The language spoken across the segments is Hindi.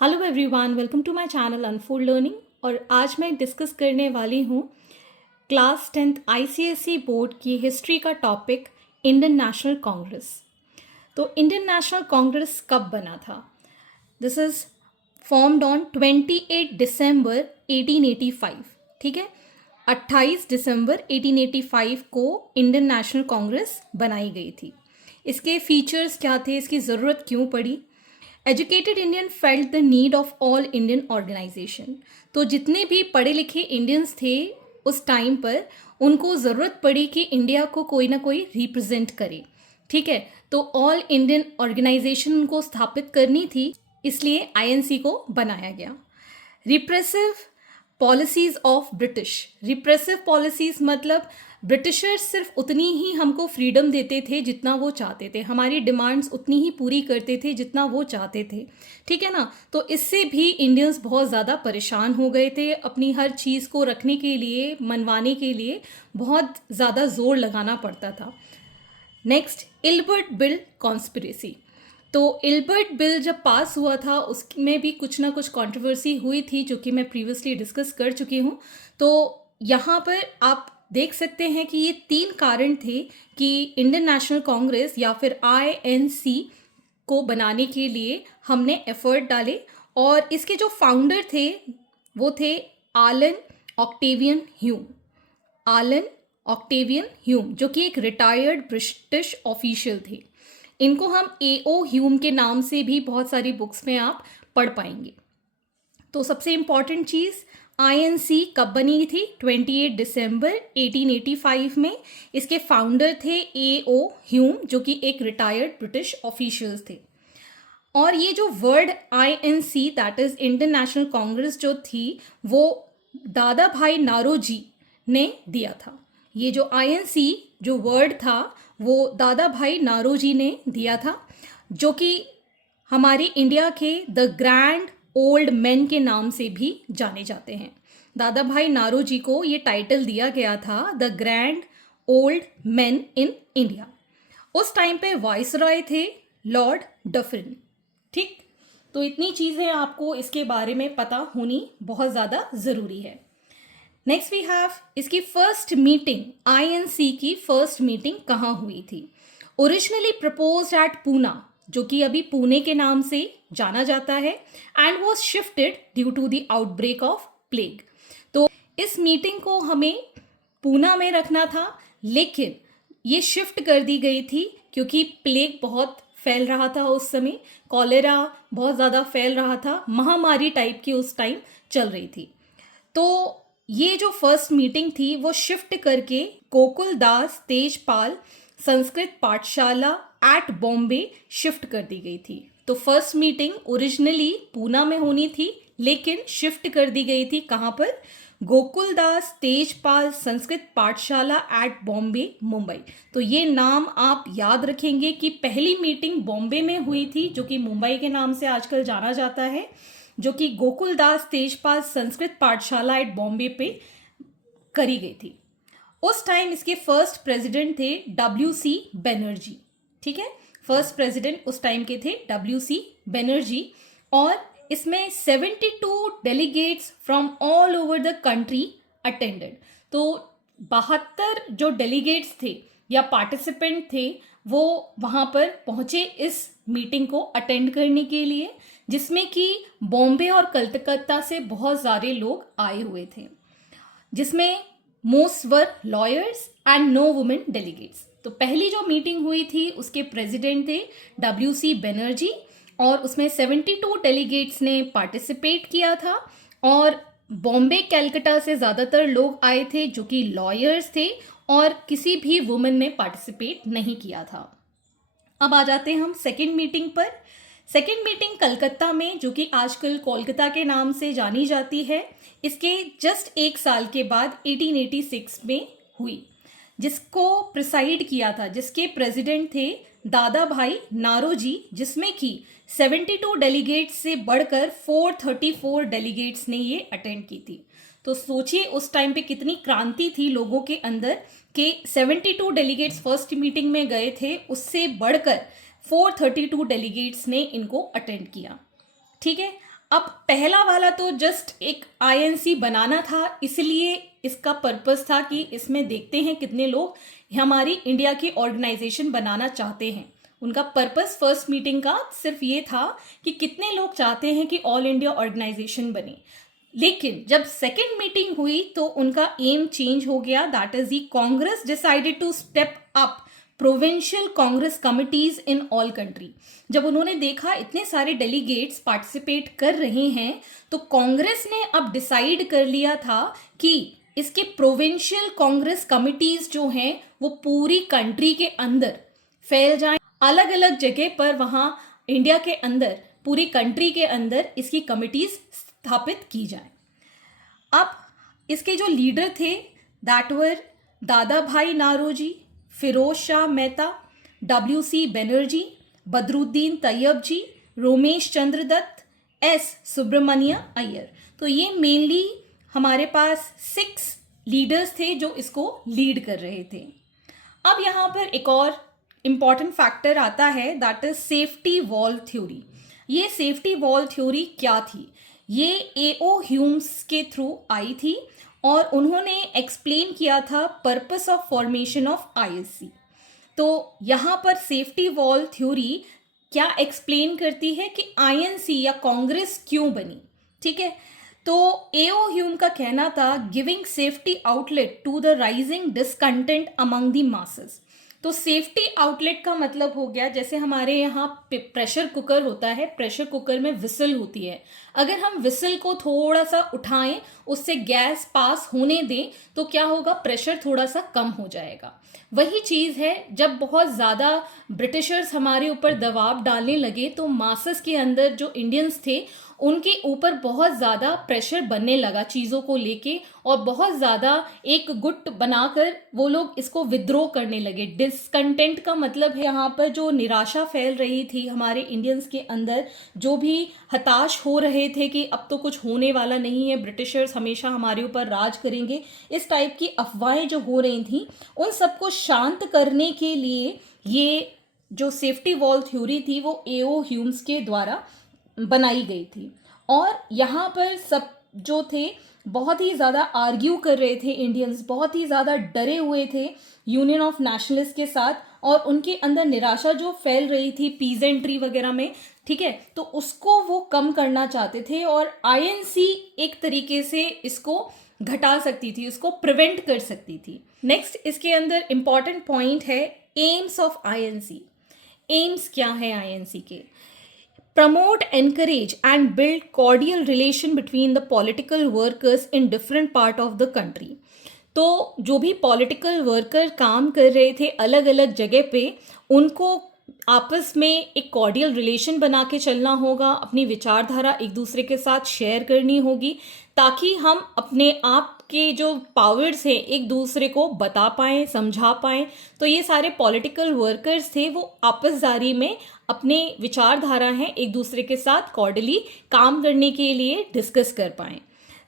Hello everyone, welcome to my channel unfold learning. और आज मैं डिस्कस करने वाली हूँ क्लास 10th आईसीएसई बोर्ड की हिस्ट्री का टॉपिक इंडियन नेशनल कांग्रेस। तो इंडियन नेशनल कांग्रेस कब बना था? This is formed on 28 December 1885। ठीक है, 28 दिसंबर 1885 को इंडियन नेशनल कांग्रेस बनाई गई थी। इसके फीचर्स क्या थे, इसकी ज़रूरत क्यों पड़ी? Educated Indian felt the need of all Indian organisation. तो जितने भी पढ़े लिखे इंडियंस थे उस टाइम पर, उनको ज़रूरत पड़ी कि इंडिया को कोई ना कोई रिप्रेजेंट करे। ठीक है, तो ऑल इंडियन ऑर्गेनाइजेशन को स्थापित करनी थी, इसलिए आईएनसी को बनाया गया। Repressive policies of British. Repressive policies मतलब ब्रिटिशर्स सिर्फ उतनी ही हमको फ्रीडम देते थे जितना वो चाहते थे, हमारी डिमांड्स उतनी ही पूरी करते थे जितना वो चाहते थे। ठीक है ना, तो इससे भी इंडियंस बहुत ज़्यादा परेशान हो गए थे। अपनी हर चीज़ को रखने के लिए, मनवाने के लिए बहुत ज़्यादा जोर लगाना पड़ता था। Next, Ilbert bill conspiracy. तो इल्बर्ट बिल जब पास हुआ था उसमें भी कुछ ना कुछ कंट्रोवर्सी हुई थी, जो कि मैं प्रीवियसली डिस्कस कर चुकी हूँ। तो यहाँ पर आप देख सकते हैं कि ये 3 कारण थे कि इंडियन नेशनल कांग्रेस या फिर आईएनसी को बनाने के लिए हमने एफर्ट डाले। और इसके जो फाउंडर थे वो थे Alan Octavian Hume. Alan Octavian Hume, जो कि एक रिटायर्ड ब्रिटिश ऑफिशियल थे। इनको हम एओ ह्यूम के नाम से भी बहुत सारी बुक्स में आप पढ़ पाएंगे। तो सबसे इम्पॉर्टेंट चीज़, आईएनसी कब बनी थी? 28 दिसंबर 1885 में। इसके फाउंडर थे एओ ह्यूम, जो कि एक रिटायर्ड ब्रिटिश ऑफिशियल्स थे। और ये जो word INC, that is Indian National Congress, जो थी वो दादा भाई नारोजी ने दिया था। ये जो आईएनसी जो वर्ड था वो दादा भाई नारोजी ने दिया था, जो कि हमारे इंडिया के द ग्रैंड ओल्ड मैन के नाम से भी जाने जाते हैं। दादा भाई नारोजी को ये टाइटल दिया गया था, the grand old man in India. उस टाइम पे वाइसरॉय थे लॉर्ड डफरिन। ठीक, तो इतनी चीज़ें आपको इसके बारे में पता होनी बहुत ज़्यादा ज़रूरी है। नेक्स्ट वी हैव इसकी फर्स्ट मीटिंग, आईएनसी की फर्स्ट मीटिंग कहाँ हुई थी? ओरिजिनली प्रपोज्ड एट पूना, जो कि अभी पुणे के नाम से जाना जाता है, and was shifted due to the outbreak of plague. तो इस मीटिंग को हमें पूना में रखना था, लेकिन ये शिफ्ट कर दी गई थी क्योंकि प्लेग बहुत फैल रहा था उस समय, कॉलेरा बहुत ज़्यादा फैल रहा था, महामारी टाइप की उस टाइम चल रही थी। तो ये जो फर्स्ट मीटिंग थी वो शिफ्ट करके गोकुल दास तेजपाल संस्कृत पाठशाला एट बॉम्बे शिफ्ट कर दी गई थी। तो फर्स्ट मीटिंग ओरिजिनली पूना में होनी थी, लेकिन शिफ्ट कर दी गई थी कहाँ पर? गोकुल दास तेजपाल संस्कृत पाठशाला एट बॉम्बे, मुंबई। तो ये नाम आप याद रखेंगे कि पहली मीटिंग बॉम्बे में हुई थी, जो कि मुंबई के नाम से आजकल जाना जाता है, जो कि गोकुल दास तेजपाल संस्कृत पाठशाला एट बॉम्बे पे करी गई थी। उस टाइम इसके फर्स्ट प्रेसिडेंट थे WC बनर्जी। ठीक है, फर्स्ट प्रेसिडेंट उस टाइम के थे WC बनर्जी। और इसमें 72 delegates from all over the country attended. तो 72 जो डेलीगेट्स थे या पार्टिसिपेंट थे वो वहाँ पर पहुँचे इस मीटिंग को अटेंड करने के लिए, जिसमें कि बॉम्बे और कलकत्ता से बहुत सारे लोग आए हुए थे, जिसमें most were lawyers and no women delegates. तो पहली जो मीटिंग हुई थी उसके प्रेसिडेंट थे WC बनर्जी, और उसमें 72 डेलीगेट्स ने पार्टिसिपेट किया था। और बॉम्बे कलकत्ता से ज़्यादातर लोग आए थे जो कि लॉयर्स थे, और किसी भी वुमेन ने पार्टिसिपेट नहीं किया था। अब आ जाते हैं हम सेकेंड मीटिंग पर। सेकेंड मीटिंग कलकत्ता में, जो कि आजकल कोलकाता के नाम से जानी जाती है, इसके जस्ट एक साल के बाद 1886 में हुई, जिसको प्रिसाइड किया था, जिसके प्रेसिडेंट थे दादा भाई नारोजी, जिसमें कि 72 डेलीगेट्स से बढ़कर 434 डेलीगेट्स ने ये अटेंड की थी। तो सोचिए उस टाइम पे कितनी क्रांति थी लोगों के अंदर कि 72 डेलीगेट्स फर्स्ट मीटिंग में गए थे, उससे बढ़कर 432 डेलीगेट्स ने इनको अटेंड किया। ठीक है, अब पहला वाला तो जस्ट एक आईएनसी बनाना था, इसलिए इसका पर्पस था कि इसमें देखते हैं कितने लोग हमारी इंडिया की ऑर्गेनाइजेशन बनाना चाहते हैं। उनका पर्पस फर्स्ट मीटिंग का सिर्फ ये था कि कितने लोग चाहते हैं कि ऑल इंडिया ऑर्गेनाइजेशन बने। लेकिन जब सेकेंड मीटिंग हुई तो उनका एम चेंज हो गया, that is the Congress decided to step up provincial Congress committees in all country. जब उन्होंने देखा इतने सारे डेलीगेट्स पार्टिसिपेट कर रहे हैं तो कांग्रेस ने अब डिसाइड कर लिया था कि इसके प्रोविंशियल कांग्रेस कमिटीज जो हैं वो पूरी कंट्री के अंदर फैल जाएं, अलग अलग जगह पर वहां इंडिया के अंदर पूरी कंट्री के अंदर इसकी कमिटीज स्थापित की जाएं। अब इसके जो लीडर थे दैट वर दादा भाई नारोजी, फिरोज शाह मेहता, WC बनर्जी, बदरुद्दीन तैयब जी, रोमेश चंद्र दत्त, S सुब्रमण्य अय्यर। तो ये मेनली हमारे पास 6 लीडर्स थे जो इसको लीड कर रहे थे। अब यहाँ पर एक और इम्पॉर्टेंट फैक्टर आता है, that is safety wall theory. ये सेफ्टी वॉल थ्योरी क्या थी? ये A.O. ह्यूम्स के थ्रू आई थी और उन्होंने एक्सप्लेन किया था purpose of formation of ISC. तो यहाँ पर सेफ्टी वॉल थ्योरी क्या एक्सप्लेन करती है कि आईएनसी या कांग्रेस क्यों बनी, ठीक है। तो A.O. ह्यूम का कहना था giving safety outlet to the rising discontent among the masses. तो सेफ्टी आउटलेट का मतलब हो गया, जैसे हमारे यहाँ प्रेशर कुकर होता है, प्रेशर कुकर में विसल होती है, अगर हम विसल को थोड़ा सा उठाएं, उससे गैस पास होने दें तो क्या होगा, प्रेशर थोड़ा सा कम हो जाएगा। वही चीज़ है, जब बहुत ज़्यादा ब्रिटिशर्स हमारे ऊपर दबाव डालने लगे तो मासेस के अंदर जो इंडियंस थे उनके ऊपर बहुत ज़्यादा प्रेशर बनने लगा चीज़ों को लेके, और बहुत ज़्यादा एक गुट बनाकर वो लोग इसको विद्रोह करने लगे। डिसकंटेंट का मतलब है यहाँ पर जो निराशा फैल रही थी हमारे इंडियंस के अंदर, जो भी हताश हो रहे थे कि अब तो कुछ होने वाला नहीं है, ब्रिटिशर्स हमेशा हमारे ऊपर राज करेंगे, इस टाइप की अफवाहें जो हो रही थी, उन सबको शांत करने के लिए ये जो सेफ्टी वॉल थ्योरी थी वो A.O. ह्यूम्स के द्वारा बनाई गई थी। और यहाँ पर सब जो थे बहुत ही ज़्यादा आर्ग्यू कर रहे थे, इंडियंस बहुत ही ज़्यादा डरे हुए थे यूनियन ऑफ नेशनलिस्ट के साथ, और उनके अंदर निराशा जो फैल रही थी पीजेंट्री वगैरह में, ठीक है, तो उसको वो कम करना चाहते थे, और आईएनसी एक तरीके से इसको घटा सकती थी, उसको प्रिवेंट कर सकती थी। नेक्स्ट इसके अंदर इंपॉर्टेंट पॉइंट है एम्स ऑफ आईएनसी। एम्स क्या है आईएनसी के? promote, encourage and build cordial relation between the political workers in different part of the country। तो जो भी पॉलिटिकल वर्कर काम कर रहे थे अलग अलग जगह पे, उनको आपस में एक कॉर्डियल रिलेशन बना के चलना होगा, अपनी विचारधारा एक दूसरे के साथ शेयर करनी होगी, ताकि हम अपने आप के जो पावर्स हैं एक दूसरे को बता पाएँ, समझा पाएँ। तो ये सारे पॉलिटिकल वर्कर्स थे, वो आपसदारी में अपने विचारधारा हैं एक दूसरे के साथ कॉर्डियली काम करने के लिए डिस्कस कर पाएँ।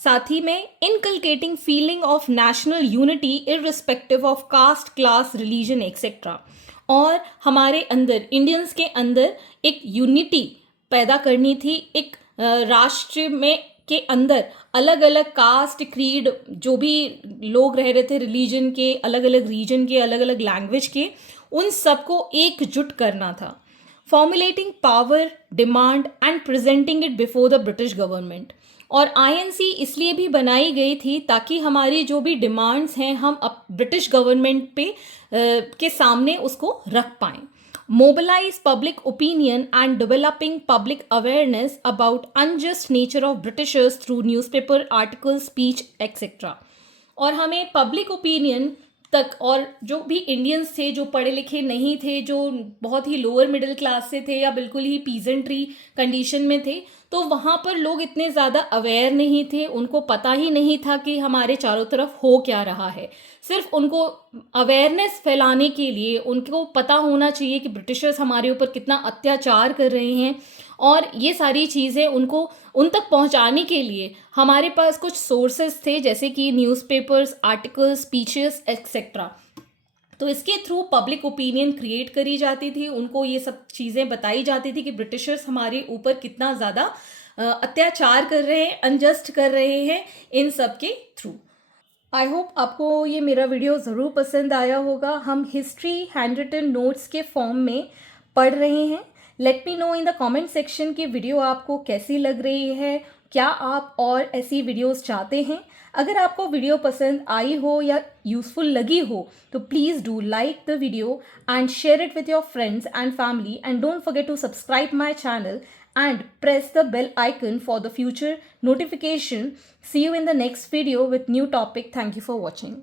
साथ ही में inculcating feeling of national unity irrespective of caste, class, religion etcetera. और हमारे अंदर इंडियंस के अंदर एक यूनिटी पैदा करनी थी, एक राष्ट्र में के अंदर अलग अलग कास्ट, क्रीड, जो भी लोग रह रहे थे, रिलीजन के, अलग अलग रीजन के, अलग अलग लैंग्वेज के, उन सबको एकजुट करना था। Formulating power, demand and presenting it before the British government. और आईएनसी इसलिए भी बनाई गई थी ताकि हमारी जो भी डिमांड्स हैं हम ब्रिटिश गवर्नमेंट पे के सामने उसको रख पाएं। Mobilise public opinion and developing public awareness about unjust nature of Britishers through newspaper, article, speech etcetera. और हमें पब्लिक ओपिनियन तक, और जो भी इंडियंस थे जो पढ़े लिखे नहीं थे, जो बहुत ही लोअर मिडिल क्लास से थे या बिल्कुल ही पीजेंट्री कंडीशन में थे, तो वहाँ पर लोग इतने ज़्यादा अवेयर नहीं थे, उनको पता ही नहीं था कि हमारे चारों तरफ हो क्या रहा है। सिर्फ उनको अवेयरनेस फैलाने के लिए उनको पता होना चाहिए कि ब्रिटिशर्स हमारे ऊपर कितना अत्याचार कर रहे हैं, और ये सारी चीज़ें उनको उन तक पहुंचाने के लिए हमारे पास कुछ सोर्सेस थे, जैसे कि न्यूज़पेपर्स, आर्टिकल्स, स्पीचेस एक्सेट्रा। तो इसके थ्रू पब्लिक ओपिनियन क्रिएट करी जाती थी, उनको ये सब चीज़ें बताई जाती थी कि ब्रिटिशर्स हमारे ऊपर कितना ज़्यादा अत्याचार कर रहे हैं, अनजस्ट कर रहे हैं, इन सब के थ्रू। आई होप आपको ये मेरा वीडियो ज़रूर पसंद आया होगा। हम हिस्ट्री हैंड रिटन नोट्स के फॉर्म में पढ़ रहे हैं। Let me know in the comment section कि वीडियो आपको कैसी लग रही है, क्या आप और ऐसी वीडियोस चाहते हैं। अगर आपको वीडियो पसंद आई हो या यूज़फुल लगी हो तो please do like the video and share it with your friends and family, and don't forget to subscribe my channel and press the bell icon for the future notification. See you in the next video with new topic. Thank you for watching.